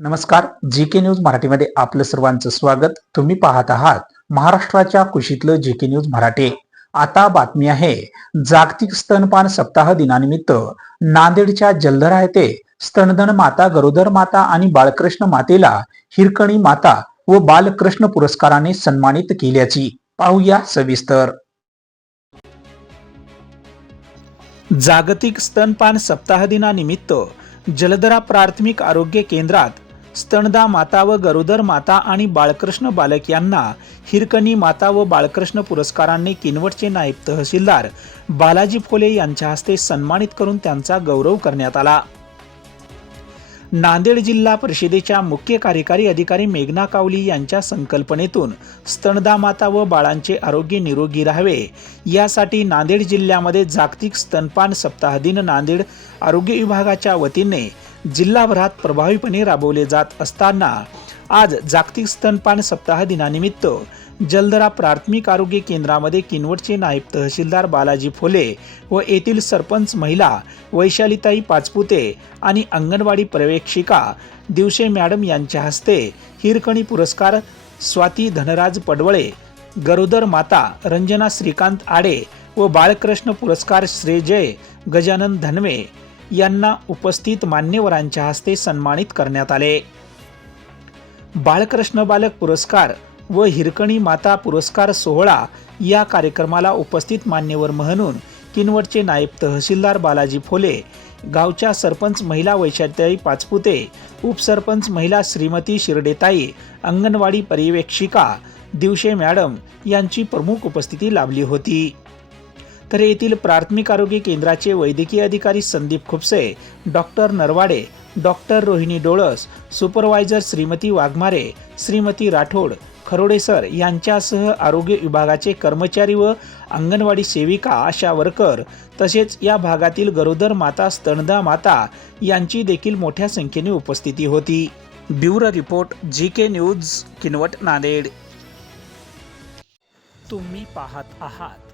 नमस्कार जी K news मराठीमध्ये आपलं सर्वांचं स्वागत. तुम्ही पाहत आहात महाराष्ट्राच्या कुशीतलं जी के न्यूज मराठी. आता बातमी आहे जागतिक स्तनपान सप्ताह दिनानिमित्त नांदेडच्या जलधरा येथे स्तनधन माता गरोदर माता आणि बाळकृष्ण मातेला हिरकणी माता व बालकृष्ण पुरस्काराने सन्मानित केल्याची. पाहूया सविस्तर. जागतिक स्तनपान सप्ताह दिनानिमित्त जलधरा प्राथमिक आरोग्य केंद्रात स्तनदा माता व गरोदर माता आणि बाळकृष्ण बालक यांना हिरकणी माता व बाळकृष्ण पुरस्कारांनी किनवटचे नायब तहसीलदार बालाजी फोले यांच्या हस्ते सन्मानित करून त्यांचा गौरव करण्यात आला. नांदेड जिल्हा परिषदेच्या मुख्य कार्यकारी अधिकारी मेघना कावली यांच्या संकल्पनेतून स्तनदा माता व बाळांचे आरोग्य निरोगी राहावे यासाठी नांदेड जिल्ह्यामध्ये जागतिक स्तनपान सप्ताह दिन नांदेड आरोग्य विभागाच्या वतीने जिल्हाभरात प्रभावीपणे राबवले जात असताना आज जागतिक स्तनपान सप्ताह दिनानिमित्त जलदरा प्राथमिक आरोग्य केंद्रामध्ये किनवटचे नायब तहसीलदार बालाजी फोले व येथील सरपंच महिला वैशालीताई पाचपुते आणि अंगणवाडी पर्यवेक्षिका दिवशे मॅडम यांच्या हस्ते हिरकणी पुरस्कार स्वाती धनराज पडवळे गरोदर माता रंजना श्रीकांत आडे व बाळकृष्ण पुरस्कार श्रेजय गजानन धनवे यांना उपस्थित मान्यवरांच्या हस्ते सन्मानित करण्यात आले. बाळकृष्ण बालक पुरस्कार व हिरकणी माता पुरस्कार सोहळा या कार्यक्रमाला उपस्थित मान्यवर म्हणून किनवटचे नायब तहसीलदार बालाजी फोले गावच्या सरपंच महिला वैशाताई पाचपुते उपसरपंच महिला श्रीमती शिर्डेताई अंगणवाडी पर्यवेक्षिका दिवशे मॅडम यांची प्रमुख उपस्थिती लाभली होती. तर येथील प्राथमिक आरोग्य केंद्राचे वैद्यकीय अधिकारी Sandeep Khupse doctor Narwade doctor Rohini Dolas supervisor Shrimati Waghmare Shrimati Rathod Kharode sir यांच्यासह आरोग्य विभागाचे कर्मचारी व अंगणवाडी सेविका आशा वर्कर तसेच या भागातील गरोदर माता स्तनदा माता यांची देखील मोठ्या संख्येने उपस्थिती होती. Bureau report G K news Kinwat Nanded. तुम्ही पाहत आहात